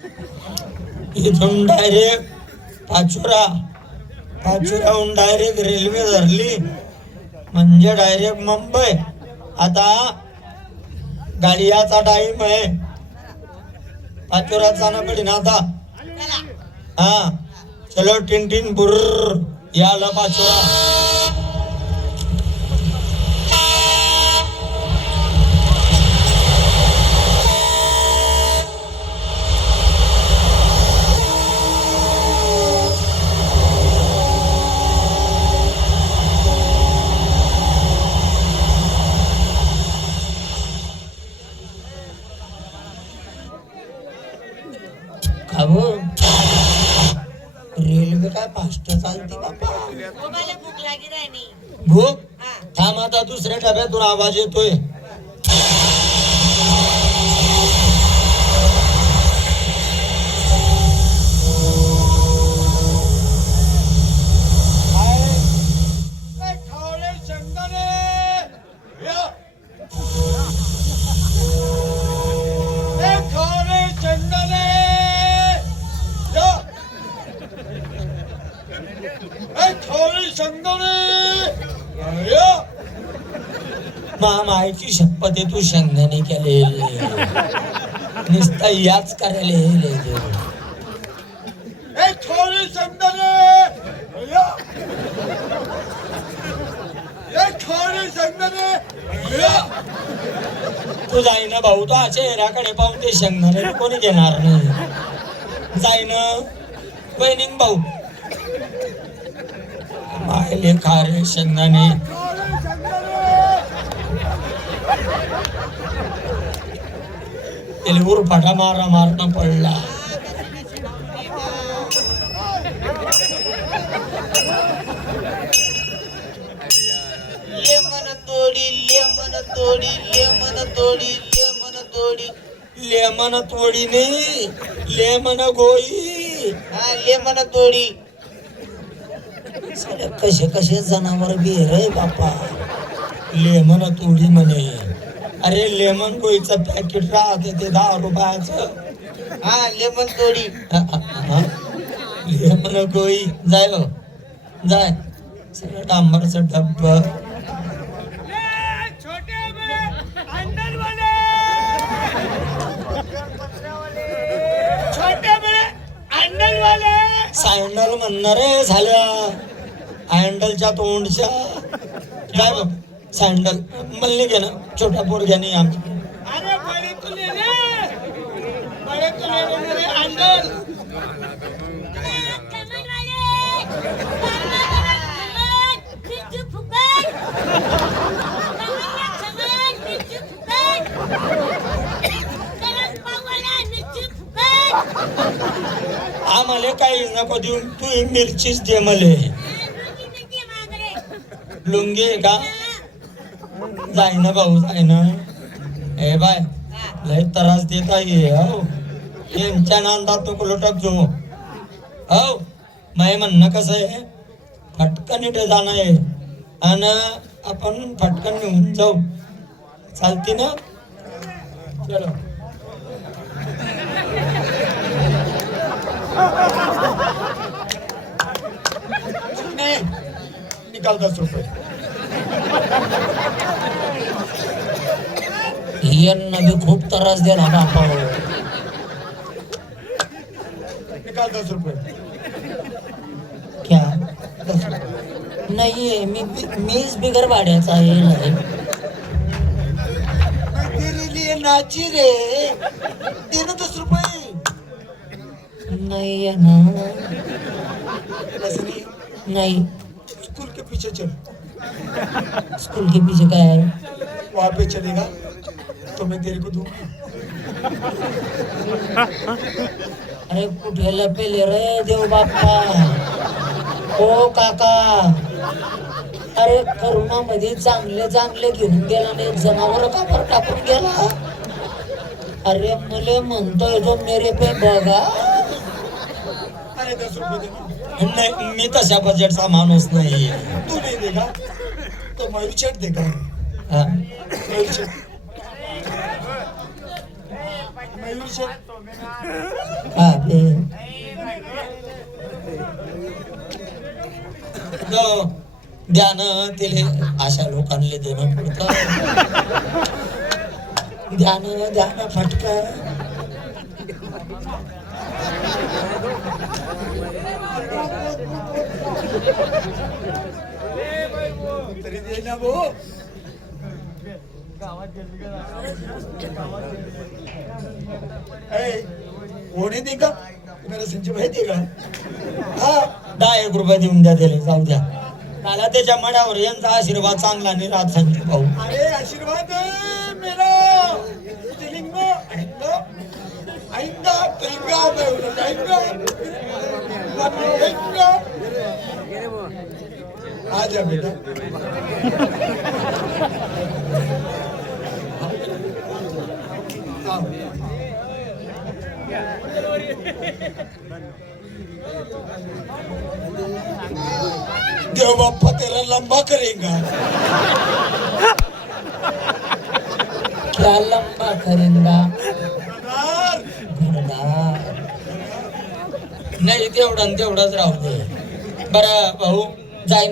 इथून direct पाचोराहून direct railway धरली म्हणजे डायरेक्ट मुंबई. आता गाडियाचा टाइम आहे, पाचोरा जाणं पडेल आता. हा चलो टिन बुर्र याला पाचोरा. रेल्वे काय फास्ट चालती बापा. भूक लागी राहिली. भूक थांब, आता दुसऱ्या डब्यातून आवाज येतोय. मामाची शपथ आहे, तू शेंगदाणे केले नुसता याच करायला तू जाईन भाऊ. तो चेहऱ्याकडे पाहून ते शेंगदाणे कोणी घेणार नाही. जाईन बहिणीन भाऊ मायले खारे शेंगदाणे. फाटा मारणं पडला. लेमन तोडी लेमन तोडी लेमन तोडी लेमन तोडी. लेमन तोडी नाही, लेमन गोळी. हा लेमन तोडी. कसे कसे जनावर बी रे बापा. लेमन तोडी म्हणे. अरे लेमन गोळीचं पॅकेट राहते ते 10 रुपयाचं. हा लेमन तोडी. लेमन गोळी जाय हो जाय. सगळं डांबरचं डब्बा. सँडल म्हणणार रे झाल्या हँडलच्या तोंडच्या. जाय बघ सँडल मल्ली घे ना, छोट्या पोरग्याने आमच्या. अरे बडे तुले बडे तुले हँडल. आम्हाला काही नको देऊ, तू मिरचीच दे मले. लुंगी का जाय ना भाऊ जाय ना. हे बाय लय त्रास देता ये हो. यांच्या नांदात तू लटक जो हो. माय म्हणणं कसं आहे, फटकन इथे जाणं आहे आणि आपण फटकन निघून जाऊ. चालते ना. चलो निकाल 10 रुपये. यांना भी खूप त्रास दे ना बापा. निकाल 10 रुपये. क्या 10 रुपये नाहीये, मीच बिगर भाड्याचा आहे. नाही नाची रे दे ना 10 रुपये. नहीं है ना. नहीं. स्कूल के पीछे चल. स्कूल के पीछे क्या है? वहाँ पे चलेगा तो मैं तेरे को दूंगा. अरे कुठे लपेले रे देव बाप्पा. ओ काका, अरे करोना मध्ये चांगले चांगले घेऊन गेला नाही, जनावर कापर टाकून गेला. अरे मुले म्हणतोय जो मेरे पे बघा. अरे 10 रुपये दे. नाही मी तशा बजेटचा माणूस नाही. तू नाही देगा तो मयूर शेट देगा. हाँ मयूर शेट हा बे ध्यान तिले अशा लोकांना देणं पडतं ध्यान ध्यान फटका तरी दे ना भाऊ कोणी दे का तुम्हाला संच माहिती का हा 10 रुपये देऊन द्या त्याला जाऊ द्या मला त्याच्या मड्यावर यांचा आशीर्वाद चांगला नाही राहत संजय भाऊ अरे आशीर्वाद मेरा तिलिंग ऐंगा ऐंगा तिलिंगा ऐंगा ऐंगा आजा बेटा देव बाप्पा तेरा लंबा करेगा क्या लंबा करेंगा घरदार. घरदार नाही तेवढा तेवढाच राहू दे बरं भाऊ जाईन